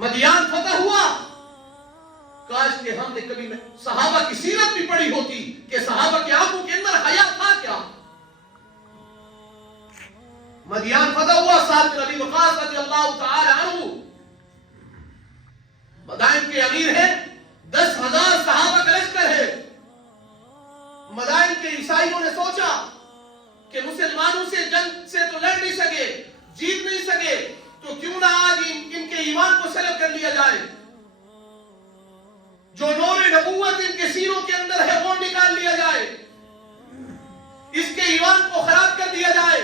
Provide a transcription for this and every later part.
مدیان فتح ہوا. کاش کہ ہم نے کبھی صحابہ کی سیرت بھی پڑھی ہوتی کہ صحابہ کی آنکھوں کے اندر حیا تھا کیا. مدیان فتح ہوا. سعد بن ابی وقاص رضی اللہ تعالی عنہ مدائن کے امیر ہیں. 10,000 صحابہ کا لشکر ہے. مدائن کے عیسائیوں نے سوچا کہ مسلمانوں سے جنگ سے تو لڑ نہیں سکے, جیت نہیں سکے, تو کیوں نہ آج ان کے ایمان کو سلب کر لیا جائے. جو نور نبوت ان کے سینوں کے اندر ہے وہ نکال لیا جائے, اس کے ایمان کو خراب کر دیا جائے.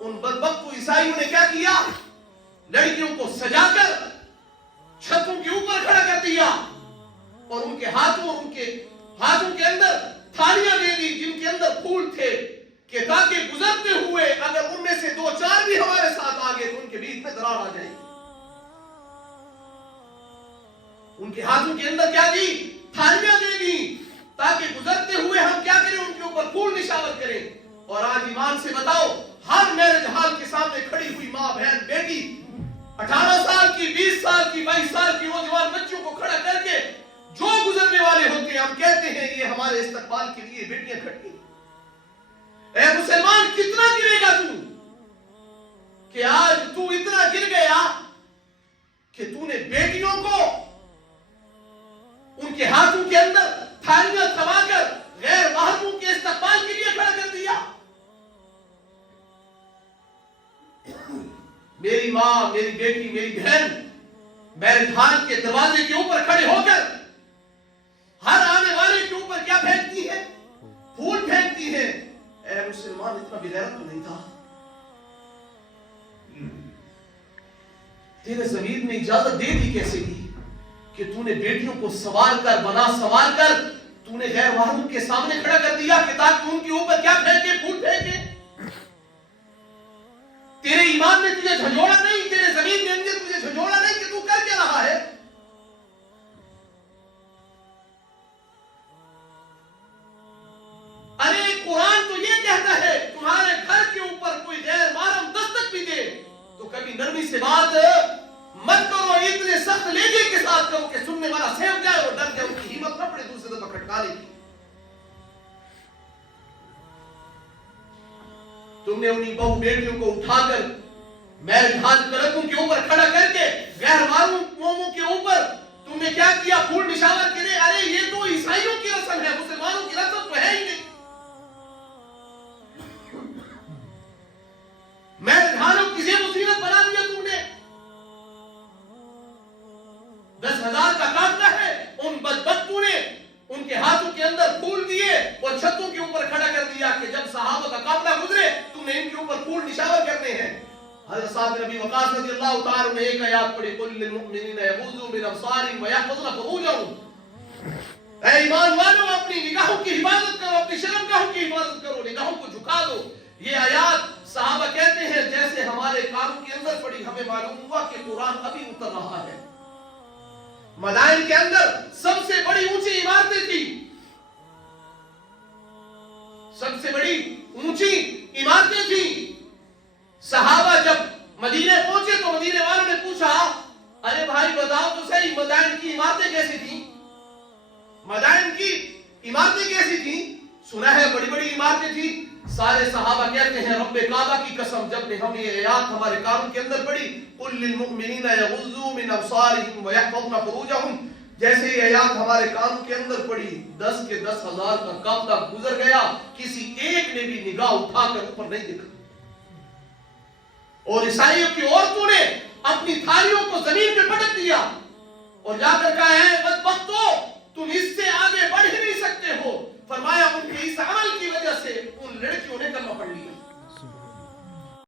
ان بدبخت عیسائیوں نے کیا کیا؟ لڑکیوں کو سجا کر چھتوں کے اوپر کھڑا کر دیا اور ان کے ہاتھوں کے اندر تھالیاں دے دی جن کے اندر پھول تھے کہ تاکہ گزرتے ہوئے اگر ان میں سے 2-4 بھی ہمارے ساتھ آ گئے تو ان کے بیچ میں درار آ جائے گی. ان کے ہاتھوں کے اندر کیا دی؟ تھالیاں دے دی تاکہ گزرتے ہوئے ہم کیا کریں؟ ان کے اوپر پھول نشاور کریں. اور آج ایمان سے بتاؤ, ہر میرج ہال کے سامنے کھڑی ہوئی ماں, بہن, بیٹی 18 سال کی, 20 سال کی, 22 سال کی نوجوان بچوں کو کھڑا کر کے جو گزرنے والے ہوتے ہیں ہم کہتے ہیں یہ ہمارے استقبال کے لیے بیٹیاں کھڑی. اے مسلمان, کتنا گرے گا تو کہ آج تو اتنا گر گیا کہ تو نے بیٹیوں کو ان کے ہاتھوں کے اندر تھالیاں تھما کر غیر محرموں کے استقبال کے لیے کھڑا کر دیا. میری ماں, میری بیٹی, میری بہن میرج ہال کے دروازے کے اوپر کھڑے ہو کر ہر آنے والے کے اوپر کیا پھینکتی ہے؟ پھول پھینکتی ہے. اے مسلمان, اتنا بے غیرت تو نہیں تھا. تیرے ضمیر نے اجازت دے دی کیسے دی کہ تو نے بیٹیوں کو سوار کر تو نے غیر محرم کے سامنے کھڑا کر دیا کہ تاکہ ان کے اوپر کیا پھینکے؟ پھول پھینکے. تیرے ایمان نے تجھے جھنجھوڑا نہیں, تیرے زمین نے تجھے جھنجھوڑا نہیں کہ تو کر کیا رہا ہے. ارے قرآن تو یہ کہتا ہے تمہارے گھر کے اوپر کوئی غیر محرم دستک بھی دے تو کبھی نرمی سے بات مت کرو, اتنے سخت لہجے کے ساتھ کرو کہ سننے والا سہم جائے اور ڈر جائے, ان کی ہمت نہ پڑے دوسرے دفعہ کھٹکانے کی. تم نے انہی بہو بیٹیوں کو اٹھا کر میرج ہال کلبوں کے اوپر کھڑا کر کے غیر محرموں کے اوپر تم نے کیا کیا؟ پھول نشاور کرے. ارے یہ تو عیسائیوں کی رسم ہے, مسلمانوں کی رسم تو ہے ہی نہیں. میرج ہالوں کی مصیبت بنا دیا تم نے. 10,000 کا قافلہ ہے, ان بدبختوں نے ان کے ہاتھوں کے اندر پھول دیے اور چھتوں کے اوپر کھڑا کر دیا کہ جب صحابہ کا قافلہ گزرے تم نے ان کے اوپر پھول نشاور کرنے ہیں. حضرت سعد بن ابی وقاص رضی اللہ تعالی عنہ نے ایک آیات پڑھی, قل للمؤمنین یغضوا من ابصارهم ويحفظن فروجهم. اے ایمان والو, اپنی نگاہوں کی حفاظت کرو, اپنی شرمگاہوں کی حفاظت کرو, نگاہوں کو جھکا دو. یہ آیات صحابہ کہتے ہیں جیسے ہمارے کانوں کے اندر پڑی, ہمیں معلوم ہوا کہ قرآن ابھی اتر رہا ہے. مدائن کے اندر سب سے بڑی اونچی عمارتیں تھی, سب سے بڑی اونچی عمارتیں تھی. صحابہ جب مدینے پہنچے تو مدینے والوں نے پوچھا, ارے بھائی بتاؤ تو صحیح مدائن کی عمارتیں کیسی تھیں؟ مدائن کی عمارتیں کیسی تھیں؟ سنا ہے بڑی بڑی عمارتیں تھیں. سارے صحابہ کہتے ہیں رب کعبہ کی قسم, جب نے ہم یہ آیات ہمارے کانوں کے اندر پڑھی, قل للمؤمنین یغضوا من ابصارهم ويحفظن فروجهم, جیسے یہ آیات ہمارے کانوں کے اندر پڑھی 10 کے 10,000 کا قافلہ گزر گیا, کسی ایک نے بھی نگاہ اٹھا کر اوپر نہیں دیکھا. اور عیسائیوں کی عورتوں نے اپنی تھالیوں کو زمین پہ پٹک دیا اور جا کر کہا ہے بدبخت